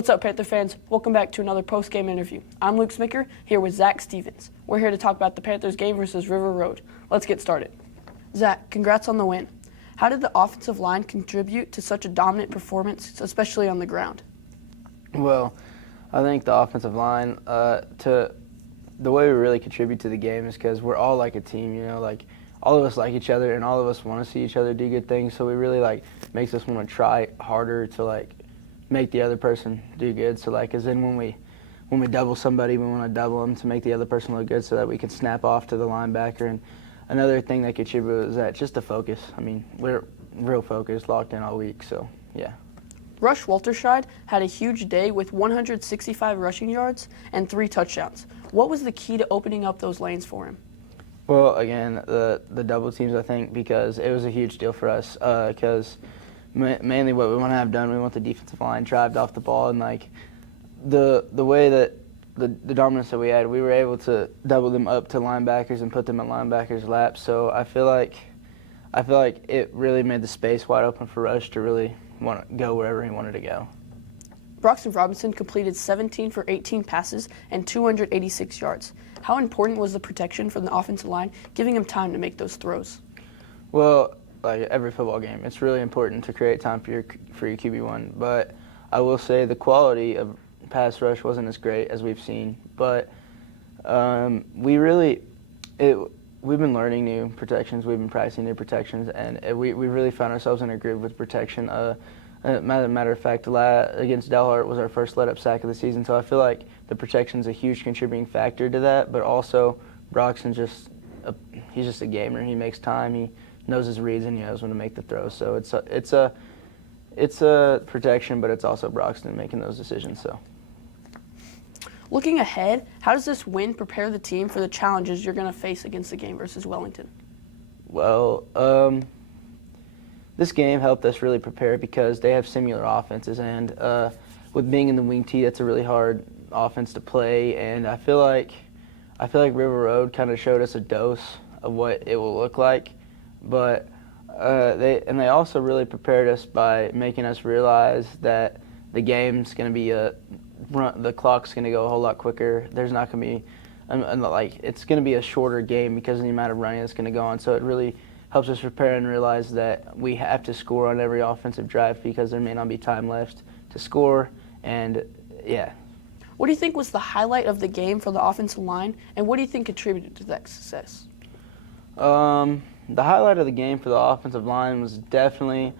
What's up, Panther fans? Welcome back to another post-game interview. I'm Luke Smicker, here with Zach Stevens. We're here to talk about the Panthers game versus River Road. Let's get started. Zach, congrats on the win. How did the offensive line contribute to such a dominant performance, especially on the ground? Well, I think the offensive line, the way we really contribute to the game is because we're all like a team, like all of us like each other and all of us want to see each other do good things. So we really makes us want to try harder to make the other person do good. So as in when we double somebody, we want to double them to make the other person look good so that we can snap off to the linebacker. And another thing that contributed is that just the focus. I mean, we're real focused, locked in all week. So yeah. Rush Walterscheid had a huge day with 165 rushing yards and 3 touchdowns. What was the key to opening up those lanes for him? Well, again, the double teams, I think, because it was a huge deal for us. Because mainly what we want to have done, we want the defensive line drived off the ball, and the way that the dominance that we had, we were able to double them up to linebackers and put them in linebackers' laps. So I feel like it really made the space wide open for Rush to really want to go wherever he wanted to go. Broxton Robinson completed 17 for 18 passes and 286 yards. How important was the protection from the offensive line, giving him time to make those throws? Well, like every football game, it's really important to create time for your QB1. But I will say the quality of pass rush wasn't as great as we've seen. But we've been learning new protections. We've been practicing new protections, and we really found ourselves in a groove with protection. Matter of fact, against Delhart was our first let-up sack of the season, so I feel like the protection's a huge contributing factor to that. But also, Broxton's he's just a gamer. He makes time. He knows his reads and he knows when to make the throw. So it's a protection, but it's also Broxton making those decisions. So. Looking ahead, how does this win prepare the team for the challenges you're going to face against the game versus Wellington? Well, this game helped us really prepare because they have similar offenses, and with being in the wing tee, that's a really hard offense to play. And I feel like River Road kind of showed us a dose of what it will look like, but they also really prepared us by making us realize that the game's going to be the clock's going to go a whole lot quicker. There's not going to be it's going to be a shorter game because of the amount of running that's going to go on. So it really helps us prepare and realize that we have to score on every offensive drive because there may not be time left to score. And yeah. What do you think was the highlight of the game for the offensive line, and what do you think contributed to that success? The highlight of the game for the offensive line was definitely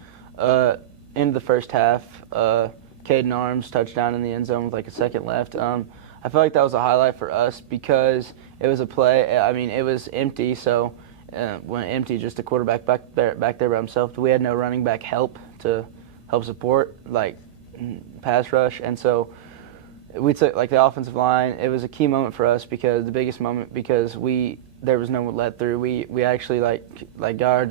in the first half. Caden Arms touchdown in the end zone with a second left. I feel like that was a highlight for us because it was a play. I mean, it was empty, so when empty, just a quarterback back there by himself. We had no running back help to help support pass rush, and so we took the offensive line. It was a key moment for us because there was no let through. We actually got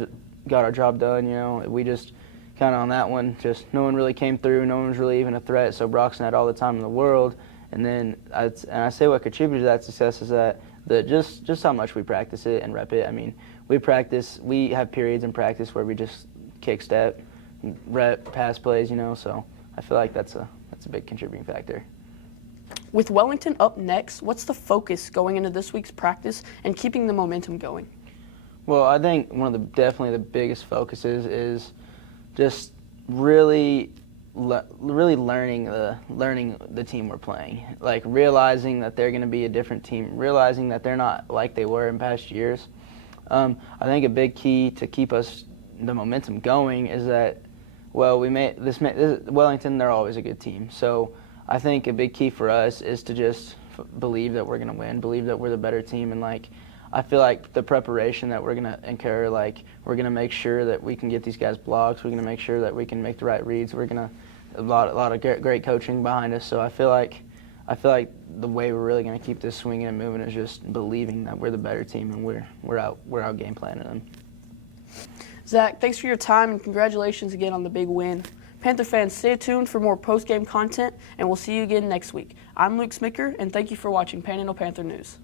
our job done. We just kind of on that one, just no one really came through. No one was really even a threat. So Broxton had all the time in the world. And then I say what contributed to that success is that just how much we practice it and rep it. I mean, we have periods in practice where we just kick step, rep, pass plays, so I feel like that's a big contributing factor. With Wellington up next, what's the focus going into this week's practice and keeping the momentum going? Well, I think definitely the biggest focuses is just really learning the team we're playing, realizing that they're going to be a different team, realizing that they're not like they were in past years. I think a big key to keep the momentum going is that, Wellington, they're always a good team. So I think a big key for us is to just believe that we're going to win, believe that we're the better team, and I feel like the preparation that we're going to incur, we're going to make sure that we can get these guys blocks. We're going to make sure that we can make the right reads. We're going to a lot of great coaching behind us. So I feel like the way we're really going to keep this swinging and moving is just believing that we're the better team and we're out game planning them. Zach, thanks for your time and congratulations again on the big win. Panther fans, stay tuned for more post-game content, and we'll see you again next week. I'm Luke Smicker, and thank you for watching Panhandle Panther News.